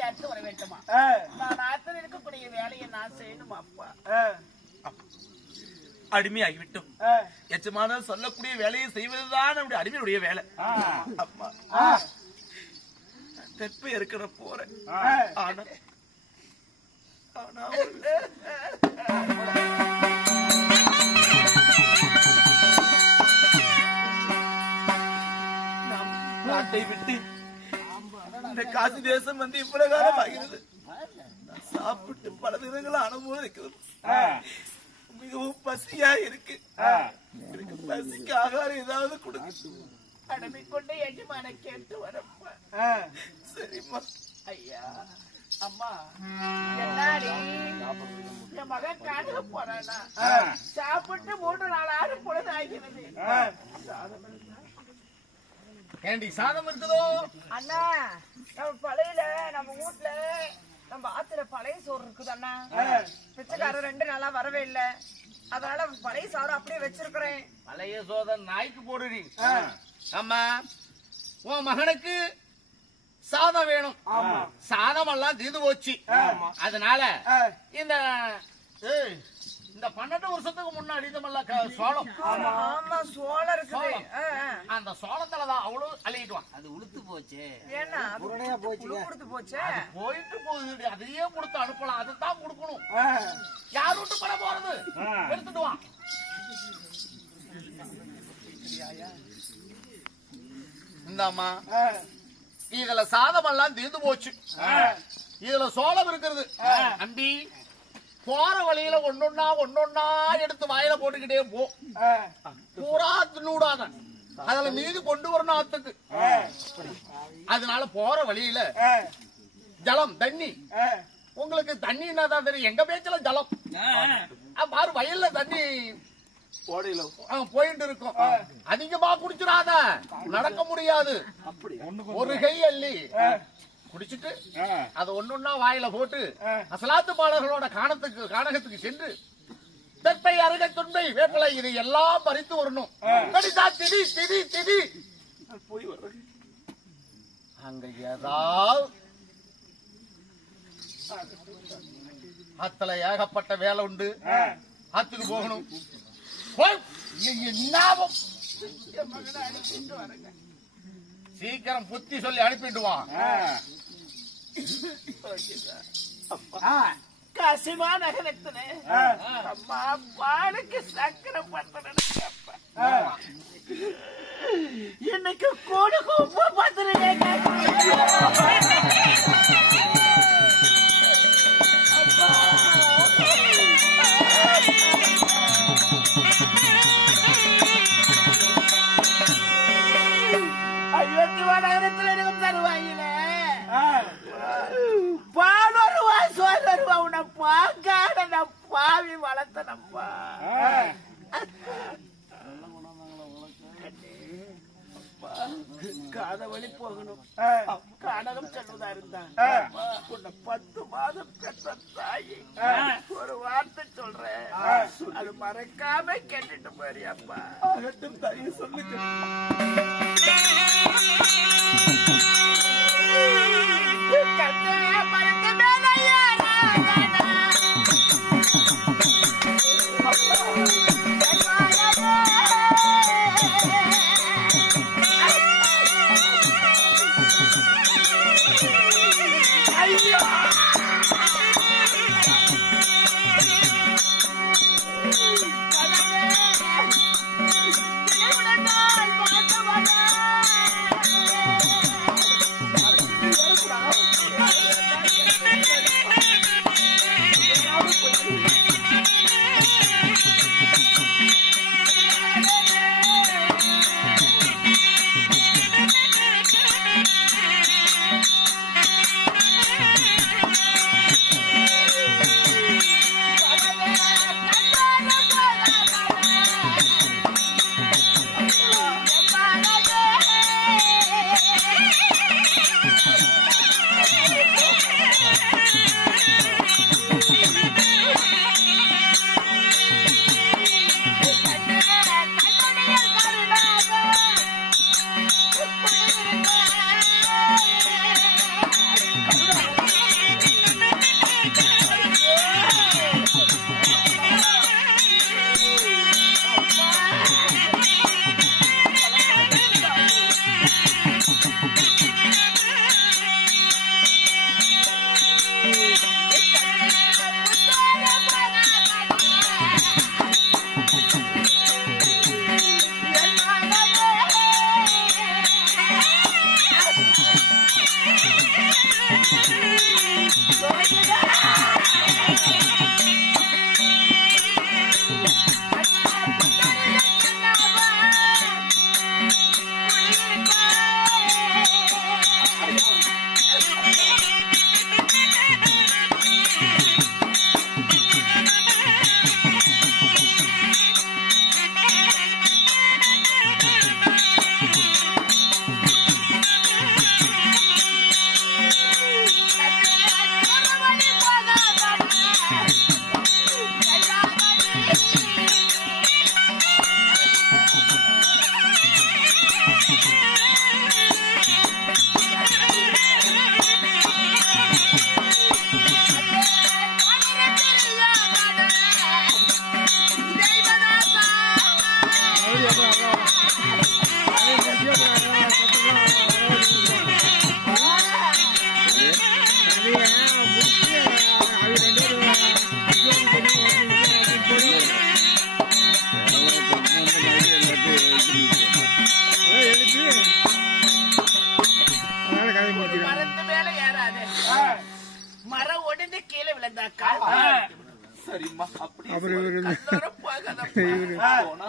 அடுத்து வர வேண்டுமா நான் ஆத்துல இருக்கக்கூடிய வேலையை நான் செய்யணுமா அப்பா. அடிமையாகிவிட்டோம். எச்சமான சொல்லக்கூடிய வேலையை செய்வதுதான் நம்முடைய அடிமையுடைய வேலை. ஆ, தெப்ப இருக்கிற போறேன். ஆனா ஆனா நாட்டை விட்டு இந்த காசி தேசம் வந்து இவ்வளவு காலம் ஆகிறது சாப்பிட்டு பல தினங்கள் அனுபவிக்கிறது. ஆ, மிகவும் பசியா இருக்கு. பசிக்கு ஆகாரம் ஏதாவது கொடுங்க அடமை கொண்டு எஜமான கேட்டு வரப்பா. சரிம்மா. ஐயா அம்மா என்னடி? என் மகன் காணல போறானா. சாப்பிட்டு மூன்று நாள் ஆறு பொழுது ஆகிறது. ஏண்டி சாதம் இருக்குதோ அண்ணா நம்ம பழையில நம்ம வீட்ல நம்ம ஆத்துல பழைய சோறு இருக்குது அண்ணா. பிச்சைக்காரர் ரெண்டு நாளா வரவே இல்ல. அதனால பழைய சோறு அப்படியே வச்சிருக்கிறேன். பழைய சோதன் நாய்க்கு போடுறீ. ஆமா. உன் மகனுக்கு சாதம் வேணும். ஆமா. சாதம் எல்லாம் தீது போச்சு அதனால. இந்த இந்த பன்னெண்டு வருஷத்துக்கு முன்னாடி இதெல்லாம் க- சோளம். ஆமா சோளம் இருக்குது. அந்த சோளத்துல தான் அவ்வளவு அள்ளிக்கிட்டு அது உளுத்து போச்சு. ஏன்னா அது புழு கொடுத்து போச்சு. போயிட்டு போகுது. அதையே கொடுத்து அனுப்பலாம். அதுதான் கொடுக்கணும். யார் விட்டு பட போறது? இந்தாம்மா. ஆ, இதுல சாதம் எல்லாம் தீர்ந்து போச்சு. இதுல சோளம் இருக்கிறது அம்பி போற வழியில ஒன்னொன்னா ஒன்னொன்னா எடுத்து வாயில போட்டுக்கிட்டே போ. பூரா தின்னூடாத. அதுல மீதி கொண்டு வரணும் ஆத்துக்கு. ஆ, அதனால போற வழியில ஜலம் தண்ணி. உங்களுக்கு தண்ணி என்னதான் தெரியும்? எங்க பேச்சுல ஜலம். ஆ, பாரு வயல்ல தண்ணி போயிட்டு இருக்கும். அதிகமா குடிச்சிடாத. நடக்க முடியாது. ஒரு கை அள்ளி. குடிச்சிட்டு ஆ. அது ஒன்னொன்னா வாயில போட்டு. அசலாத்து பாடல்களோட காணத்துக்கு கானகத்துக்கு சென்று தெப்பை அருகை துன்பை வேப்பிலை இது எல்லாம் பறித்து வரணும். திதி திதி திதி. போய் அங்க ஏதாவது அத்தல ஏகப்பட்ட வேலை உண்டு. ஆத்துக்கு போகணும். சீக்கிரம் புத்தி சொல்லி அனுப்பிடுவான் காசிமா நகரத்துல அம்மா பாலுக்கு சக்கரை பத்திரம் பாவி வளர்த்தனப்பா. காத வழி போகணும். கானகம் செல்வதா இருந்தா உன்னை பத்து மாதம் பெற்ற தாயி. ஒரு வார்த்தை சொல்றேன். அது மறக்காம கேட்டுட்டு போறியாப்பா. ஆகட்டும் பார்க்க வர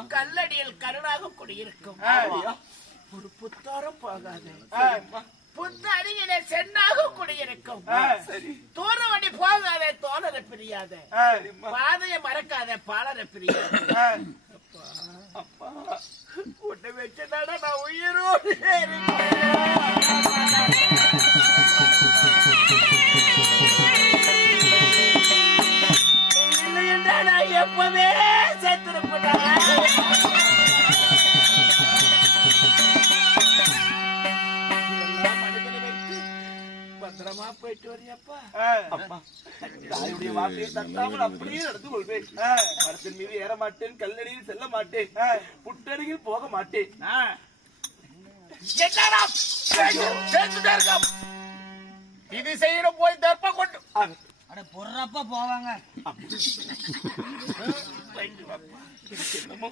கல்லடியில் கருணாக குடியிருக்கும். ஒரு புத்தாரம் போகாது. புத்த அருகிலே சென்னாக குடியிருக்கும். சரி. தூரவண்டி போகாதே தோழரை பிரியாத. பாதையை மறக்காத பாலரை பிரியாத. உன்னை வச்சதாடா நான் உயிரோடு எப்பவே போயிட்டு வரியாப்பா. அப்பா தாயுடைய வார்த்தையை தட்டாமல் அப்படியே நடந்து கொள்வேன் மரத்தின் மீது ஏற மாட்டேன் கல்லடியில் செல்ல மாட்டேன் புட்டருகில் போக மாட்டேன் இது செய்யற போய் தர்ப்ப கொண்டு. அட பொறப்ப போவாங்க. என்னமோ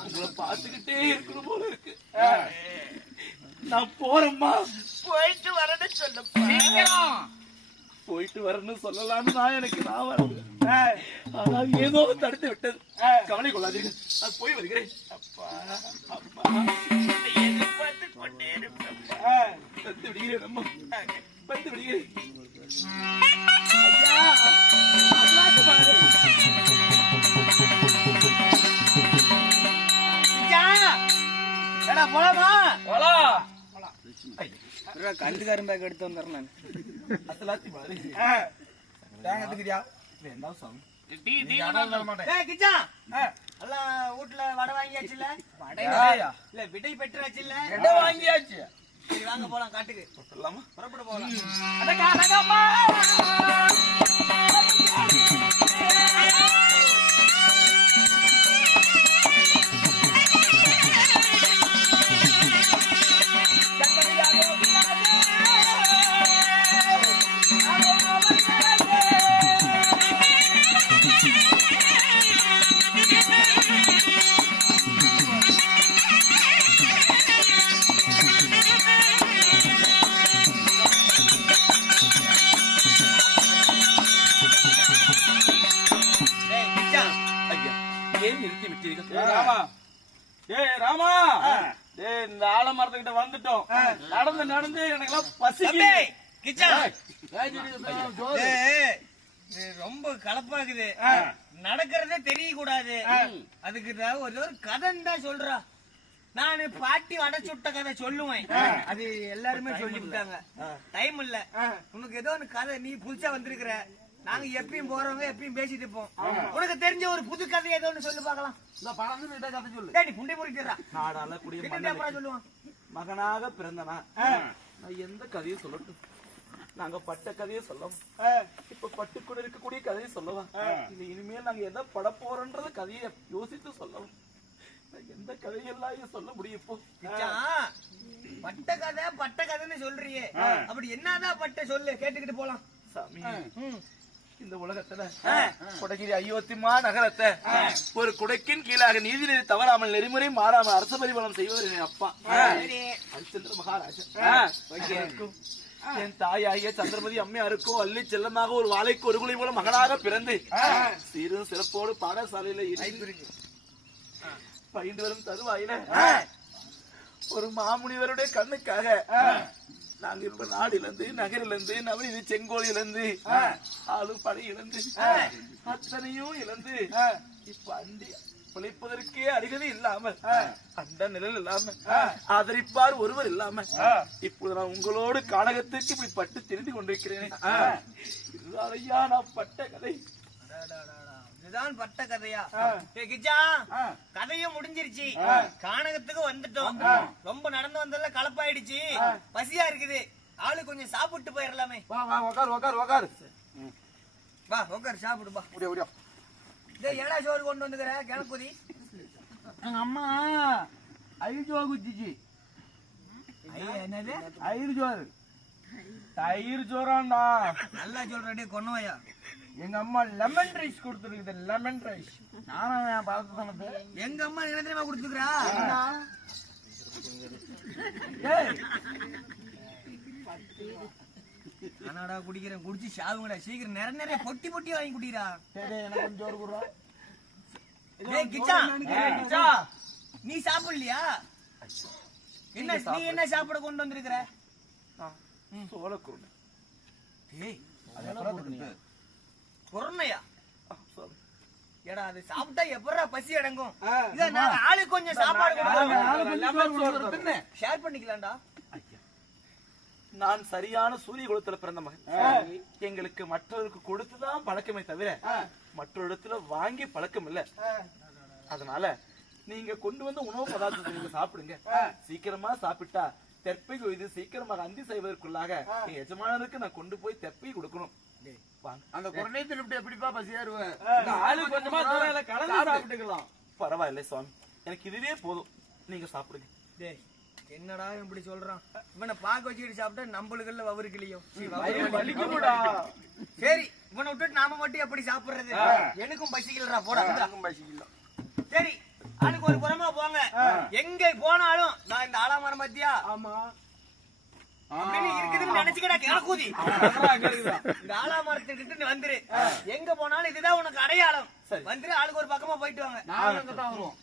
உங்களை பார்த்துக்கிட்டே இருக்கணும் போல இருக்கு. நான் போறேம்மா. போயிட்டு வரேன்னு சொல்லுப்பா. போயிட்டு வரேன்னு சொல்லலாம்னு நான் எனக்கு நான் வரேன் ஆனால் ஏதோ தடுத்து விட்டது. கவலை கொள்ளாதீர்கள் நான் போய் வருகிறேன். அப்பா அம்மா எதிர்பார்த்து கொண்டே இருப்பேன் வந்து விடுகிறேன். அம்மா வந்து விடுகிறேன் போலாமா போலாம்? கண்டு கரும்பாக்கு எடுத்து வந்துடுறேன் நான். தேங்காய் எடுத்துக்கிறியா? வேண்டாம் சாமி வீட்ல வடை வாங்கியாச்சுல இல்ல விடை பெற்றாச்சுல வாங்கியாச்சு. சரி வாங்க போலாம் காட்டுக்கு. சொல்லலாமா புறப்பட போலாம். நடந்து எனக்கெல்லாம் பசிக்குது. கிச்சா. ஏய், இது ரொம்ப கலப்பாக்குது நடக்கிறதே தெரியக்கூடாது. அதுக்கு தான் ஒரு ஒரு கதைன்னு தான் சொல்றா. நானு பாட்டி வடை சுட்ட கதை சொல்லுவேன். அது எல்லாருமே சொல்லிவிட்டாங்க. டைம் இல்ல. உனக்கு ஏதோ ஒரு கதை நீ புதுசா வந்திருக்கிற. நாங்க எப்பயும் போறவங்க எப்பயும் பேசிட்டு இருப்போம். உனக்கு தெரிஞ்ச ஒரு புது கதை ஏதோ ஒண்ணு சொல்லு பார்க்கலாம். கதை சொல்லு. டேய், புண்டை முறிக்கிறா நாடால கூடிய அப்புறம் சொல்லுவான்? மகனாக பிறந்தனா? நான் எந்த கதையை சொல்லட்டும். நாங்க பட்ட கதையை சொல்லவும். இப்ப பட்டுக்குள்ள இருக்கக்கூடிய கதையை சொல்லவா? இல்ல இனிமேல் நாங்க எதை பட போறோம்ன்றத கதையை யோசித்து சொல்லவும். எந்த கதையெல்லாம் சொல்ல முடியும் இப்போ? பட்ட கதை பட்ட கதைன்னு சொல்றியே. அப்படி என்னதான் பட்ட சொல்லு? கேட்டுக்கிட்டு போலாம். சாமி. இந்த உலகத்துல கொடகிரி அயோத்திமா நகரத்தை ஒரு குடைக்கின் கீழாக நீதிநெறி தவறாமல் நெறிமுறை மாறாமல் அரச பரிபாலனம் செய்வவர் என் அப்பா. ஹரிச்சந்திர மகாராஜா வைத்தியருக்கும் என் தாயாகிய சந்திரமதி அம்மையாருக்கும் அள்ளி செல்லமாக ஒரு வாழைக்கு ஒரு குழி மூலம் மகனாக பிறந்து சீரும் சிறப்போடு பாடசாலையில பயின்று வரும் தருவாயில. ஒரு மாமுனிவருடைய கண்ணுக்காக நாங்க இப்ப நாடிலிருந்து நகரிலிருந்து நவநீதி செங்கோல் இழந்து ஆளு படை இழந்து அத்தனையும் இழந்து இப்ப அண்டி பிழைப்பதற்கே அருகதை இல்லாமல் அந்த நிழல் இல்லாம ஆதரிப்பார் ஒருவர் இல்லாம இப்போது நான் உங்களோடு கானகத்துக்கு இப்படி பட்டு தெரிந்து கொண்டிருக்கிறேன். நான் பட்ட கதை. இதுதான் பட்ட கதையா? கிச்சா கதையும் முடிஞ்சிருச்சு. கானகத்துக்கு வந்துட்டோம். ரொம்ப நடந்து வந்ததுல கலப்பாயிடுச்சு. பசியா இருக்குது. ஆளு கொஞ்சம் சாப்பிட்டு போயிடலாமே வா வா உக்கார் உக்கார் உக்கார். வா உட்கார் சாப்பிடு வா. முடியா முடியா டேய் என்னடா சோறு கொண்டு வந்துக்கிற? கிணக்குதி எங்க அம்மா ஐயோ குச்சிச்சு என்னது? தயிர் சோறு. தயிர் சோறாண்டா. நல்லா சொல்றே கொன்னவையா? எங்க அம்மா லெமன் ரைஸ் கொடுத்துருக்குது லெமன் ரைஸ் நானும் என் பழக்க சொன்னது எங்க அம்மா என்ன தெரியுமா கொடுத்துக்கிறா ஆனாடா குடிக்கிறேன் குடிச்சு சாவுங்கடா சீக்கிரம் நிறைய நிறைய பொட்டி பொட்டி வாங்கி குடிடா. சரி எனக்கு கொஞ்சம் கொடுறா. டேய் கிச்சா. கிச்சா. நீ சாப்பிடலையா? என்ன நீ என்ன சாப்பிட கொண்டு வந்திருக்கிற? சோழக்குருணை டேய் குரணையா ஏடா அது சாப்பிட்டா எப்படா பசி அடங்கும்? இத நான் ஆளுக்கு கொஞ்சம் சாப்பாடு ஷேர் பண்ணிக்கலாம்டா. நான் சரியான சூரிய குலத்துல பிறந்த மகன். எங்களுக்கு மற்றவருக்கு கொடுத்துதான் பழக்கமே தவிர மற்ற இடத்துல வாங்கி பழக்கம் இல்ல. அதனால நீங்க கொண்டு வந்த உணவு பதார்த்தத்தை நீங்க சாப்பிடுங்க. சீக்கிரமா சாப்பிட்டா தெப்பை கொய்து சீக்கிரமாக அந்தி செய்வதற்குள்ளாக எஜமானருக்கு நான் கொண்டு போய் தெப்பை கொடுக்கணும். அந்த குறைநீத்தில் இப்படி எப்படிப்பா பசியாருவேன் ஆளு கொஞ்சமா தூரம் கலந்து சாப்பிட்டுக்கலாம். பரவாயில்லை சுவாமி. எனக்கு இதுவே போதும். நீங்க சாப்பிடுங்க. டேய் என்னடா இப்படி சொல்றான்? இவனை பாக்க வச்சுக்கிட்டு சாப்பிட்டா நம்மளுக்குள்ள வவரு கிளியும் சீ, வவரு வயிறு வலி. வலிக்குமுடா. சரி இவனை விட்டுட்டு நாம மட்டும் எப்படி சாப்பிடுறது? எனக்கும் பசிக்கலடா போடா. பசிக்கலாம் சரி ஆளுக்கு ஒரு புறமா போங்க. எங்க போனாலும் நான் இந்த ஆலாமரம் பத்தியா? ஆமா. வந்துரு. எங்க போனாலும் இதுதான் உனக்கு அடையாளம். வந்துரு ஆளுக்கு ஒரு பக்கமா போயிட்டு வாங்க. அங்கதான் வருவோம்.